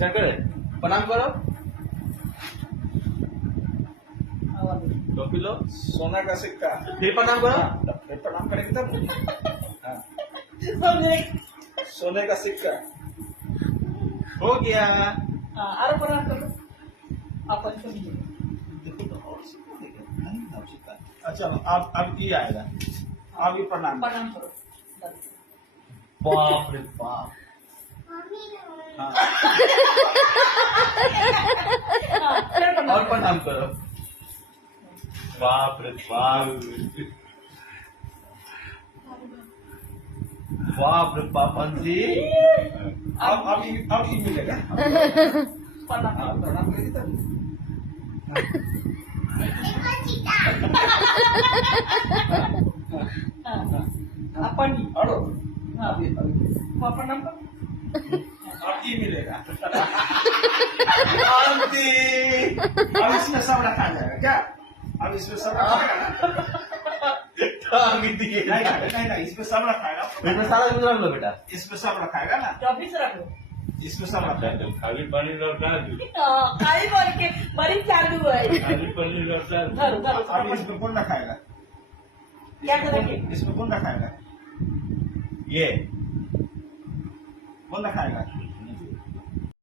विचार करे प्रणाम करो कपिलो सोना का सिक्का फिर प्रणाम करो फिर प्रणाम करेंगे तब हाँ, सोने का सिक्का हो गया अरे प्रणाम करो आपण कमी देखो तो और सिक्का देगा नहीं ना सिक्का अच्छा अब ये आएगा अब ये प्रणाम प्रणाम करो बाप रे बाप हाँ, और प्रणाम करो बाप रे बाप बाप रे पापन जी अब ये मिलेगा प्रणाम हाँ, प्रणाम करेंगे तब आपण अड़ो हाँ। अभी प्रणाम करो अब ये मिलेगा शांति अब इसमें सब रखा जाएगा क्या अब इसमें सब रखा जाएगा टांग दिए नहीं इसमें सब रखाएगा इसमें सारा कुछ रख लो बेटा इसमें सब रखाएगा ना टॉपिक रखो इसमें सब रखाएगा खाली पानी लौटा दो काही बोल के बड़ी चालू है खाली पानी लौटा दो धरो धरो अब इसमें कौन रखाएगा क्या करेंगे? इसमें कौन रखाएगा ये कौन रखाएगा